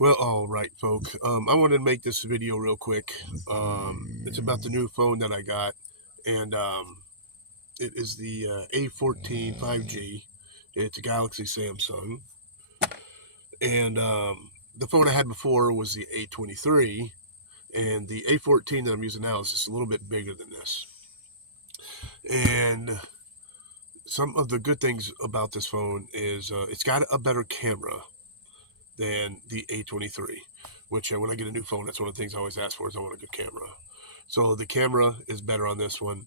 Well, all right, folk. I wanted to make this video real quick. It's about the new phone that I got, and it is the A-14 5G. It's a Galaxy Samsung, and the phone I had before was the A-23, and the A-14 that I'm using now is just a little bit bigger than this. And some of the good things about this phone is it's got a better camera than the A-23, which when I get a new phone, that's one of the things I always ask for is I want a good camera. So the camera is better on this one,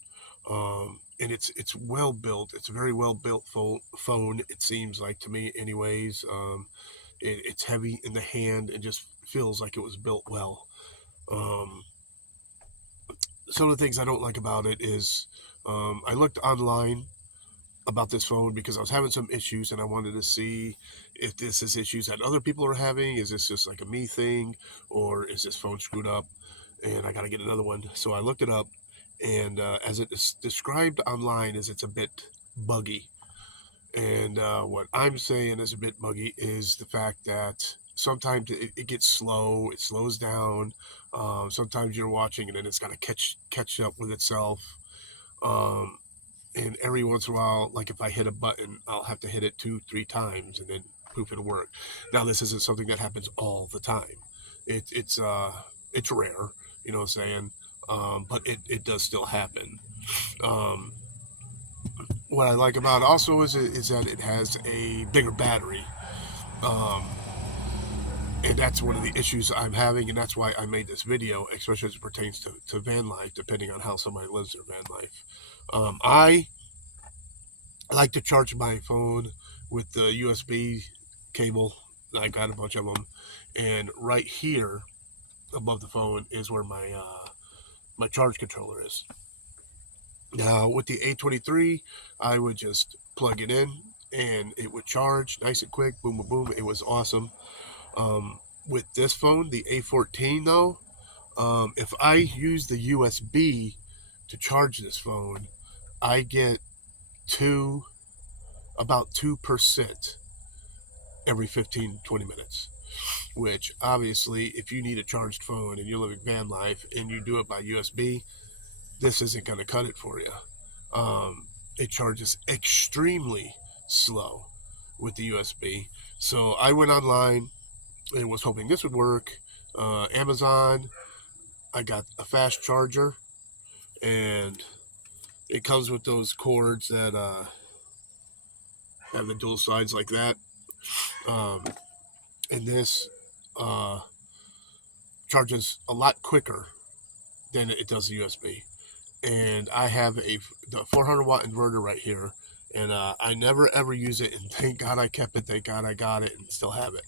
and it's well built. It's a very well built phone. It seems like to me, anyways. It's heavy in the hand and just feels like it was built well. Um, some of the things I don't like about it is I looked online about this phone because I was having some issues and I wanted to see if this is issues that other people are having. Is this just like a me thing, or is this phone screwed up and I got to get another one? So I looked it up, and as it is described online, is it's a bit buggy. And what I'm saying is a bit buggy is the fact that sometimes it gets slow, it slows down. Sometimes you're watching and then it's got to catch up with itself. Um, and every once in a while, like if I hit a button, I'll have to hit it 2, 3 times and then poof, it'll work. Now this isn't something that happens all the time. It's rare, you know what I'm saying? But it does still happen. Um, what I like about it also is that it has a bigger battery. Um, and that's one of the issues I'm having, and that's why I made this video, especially as it pertains to van life, depending on how somebody lives their van life. I like to charge my phone with the USB cable. I got a bunch of them, and right here above the phone is where my charge controller is. Now with the A-23, I would just plug it in, and it would charge nice and quick. Boom, boom, boom. It was awesome. With this phone, the A-14 though, if I use the USB to charge this phone, I get two about 2% every 15-20 minutes, which obviously if you need a charged phone and you're living van life and you do it by USB, this isn't going to cut it for you. It charges extremely slow with the USB. So I went online and was hoping this would work. Amazon, I got a fast charger, and it comes with those cords that have the dual sides like that. Um, and this uh, charges a lot quicker than it does the USB. And I have the 400-watt inverter right here, and I never ever use it. And thank God I kept it. Thank God I got it and still have it,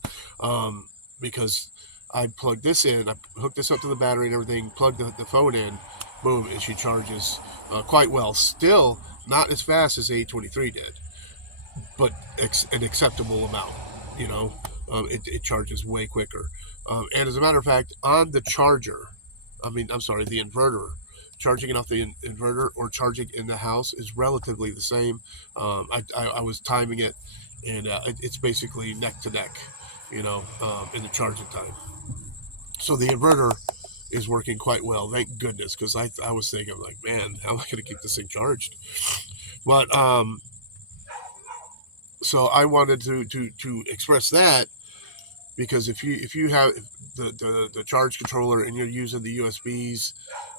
because I plugged this in. I hooked this up to the battery and everything. Plugged the phone in, boom, and she charges quite well. Still not as fast as the A-23 did, but an acceptable amount. You know, it charges way quicker. And as a matter of fact, on the charger, I'm sorry, the inverter, charging it off the inverter or charging in the house is relatively the same. I was timing it, and it's basically neck to neck, in the charging time. So the inverter is working quite well, thank goodness, because I was thinking, like, man, how am I going to keep this thing charged? But so I wanted to express that, because if you have the charge controller and you're using the USBs,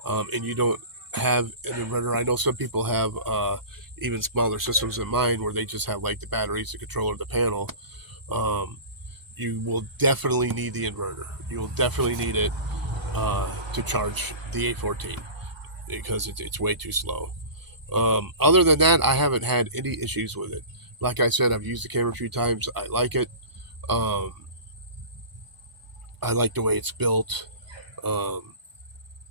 and you don't have an inverter, I know some people have even smaller systems than mine where they just have like the batteries, the controller, the panel. Um, you will definitely need the inverter. You will definitely need it to charge the A-14, because it's way too slow. Other than that, I haven't had any issues with it. Like I said, I've used the camera a few times. I like it. Um, I like the way it's built. Um,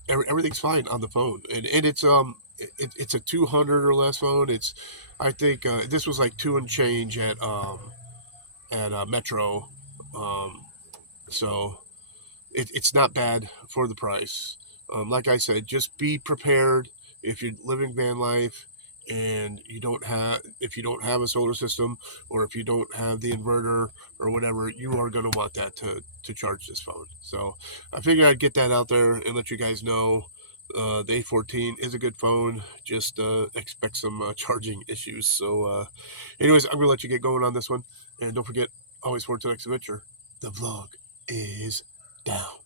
everything's fine on the phone, and it's a 200 or less phone. I think this was like two and change at Metro, um, so it's not bad for the price. Like I said, just be prepared if you're living van life and if you don't have a solar system, or if you don't have the inverter or whatever, you are going to want that to charge this phone. So I figured I'd get that out there and let you guys know. The A-14 is a good phone, just expect some charging issues. So anyways, I'm gonna let you get going on this one, and don't forget, always forward to the next adventure. The vlog is down.